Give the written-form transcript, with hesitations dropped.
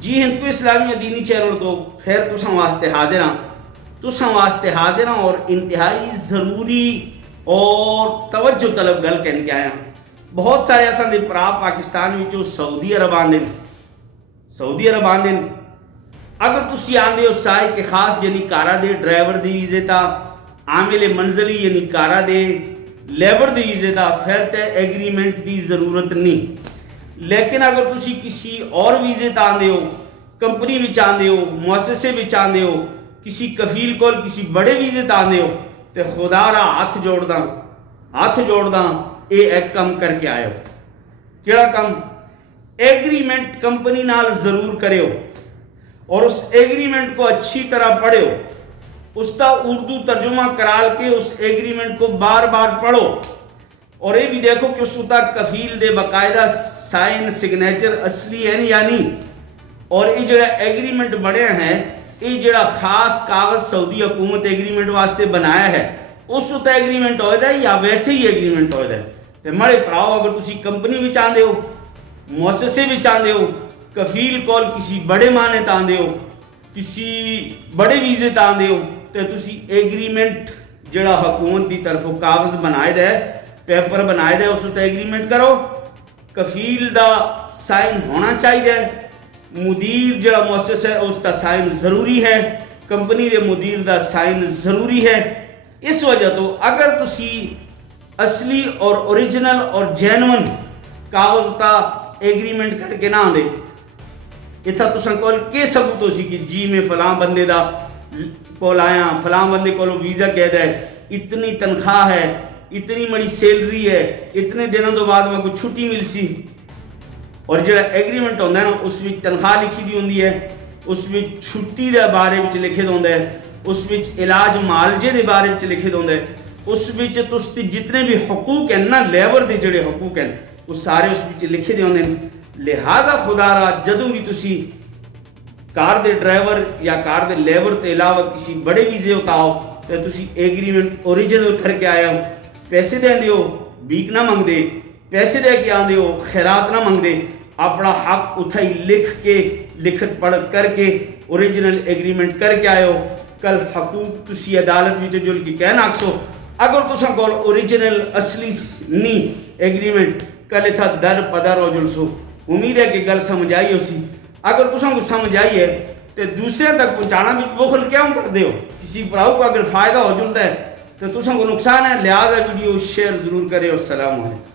जी हिंद को इस्लामी दीनी चैनल तो फिर तुसां वास्ते हाजिर हाँ और इंतहाई ज़रूरी और तवज्जो तलब गल कह के आया। बहुत सारे असां दे भरा पाकिस्तान विचों सऊदी अरब आंदे अगर तुसी आंदे हो साए के खास यानी कारा दे ड्राइवर दी वीजे ता आमिल मंजली यानी कारा दे लेबर दी वीजे ता फिर ते एग्रीमेंट की जरूरत नहीं। लेकिन अगर तुसी किसी और वीजे ता आंदे हो, कंपनी विच आंदे हो, मुअस्ससे विच आंदे हो, किसी कफील को किसी बड़े वीजे ता आंदे हो, तो खुदारा हाथ जोड़दा ये एक कम करके आयो। केड़ा कम? एग्रीमेंट कंपनी नाल जरूर करियो और उस एग्रीमेंट को अच्छी तरह पढ़ियो, उसका उर्दू तर्जुमा कराल के उस एग्रीमेंट को बार बार पढ़ो और ये भी देखो कि उसका कफील दे बाकायदा साइन सिग्नेचर असली है यानी। और ये जड़ा एग्रीमेंट बने हैं ये जड़ा खास कागज सऊदी हुकूमत एग्रीमेंट वास्ते बनाया है उस उत्ते एग्रीमेंट होएदा या वैसे ही एग्रीमेंट होएदा। तो मड़े भराओ अगर तुसी कंपनी भी चाहते हो, मुअस्ससे भी चाहते हो, कफील कॉल किसी बड़े माने तांदे हो, किसी बड़े वीजे तांदे हो, तो तुसी एग्रीमेंट जड़ा हुकूमत की तरफों कागज बनाए दे पेपर बनाए दे उस उत्ते एग्रीमेंट करो। कफील दा साइन होना चाहिए, मुदीर जड़ा मुअस्सस है उसका साइन जरूरी है, कंपनी के मुदीर दा साइन जरूरी है। इस वजह तो अगर तुसी असली और ओरिजिनल और जेन्युइन कागज का एग्रीमेंट करके ना आंदे इतना तुसां कोल के सबूत हो सी कि जी मैं फलां बंदे दा कोल आया, फलां बंदे को वीज़ा कह दे, इतनी तनख्वाह है, इतनी बड़ी सैलरी है, इतने दिनों तो बाद में कुछ छुट्टी मिल सी। और जो एग्रीमेंट होंदा है ना उस विच तनख्वाह लिखी दी होंदी है, उस विच छुट्टी के बारे में लिखे होंदा है, उस विच इलाज मालजे के बारे में लिखे होंदा है, उस विच तुस्ती जितने भी हकूक हैं ना लेबर के जोड़े हकूक हैं वो सारे उस विच लिखे दे होंदे। लिहाजा खुदारा जदों भी तुसी कार दे ड्राइवर या कार दे लेबर के अलावा किसी बड़े वीजे उताओ तो तुसी एग्रीमेंट ओरिजिनल करके आए हो, पैसे देंदे हो, बीक ना मंगदे, पैसे दे के आंदे हो, खैरात ना मंगदे, अपना हक उथा ही लिख के लिखत पढ़त करके ओरिजिनल एग्रीमेंट करके आए हो। कल हकूक तुसी अदालत में जुल के कह नाकसो अगर तुसा कोल ओरिजिनल असली नहीं एग्रीमेंट कल इथा दर पदर हो जुलसो। उम्मीद है कि गल समझ आई हो सी। अगर तुसा को समझ आई है तो दूसरे तक पहुँचाना भी बुखल क्यों कर दे हो? किसी भराऊ को अगर फायदा हो जुलता है तो तुसा को नुकसान है, लिहाजा वीडियो शेयर जरूर करें। अस्सलाम वालेकुम।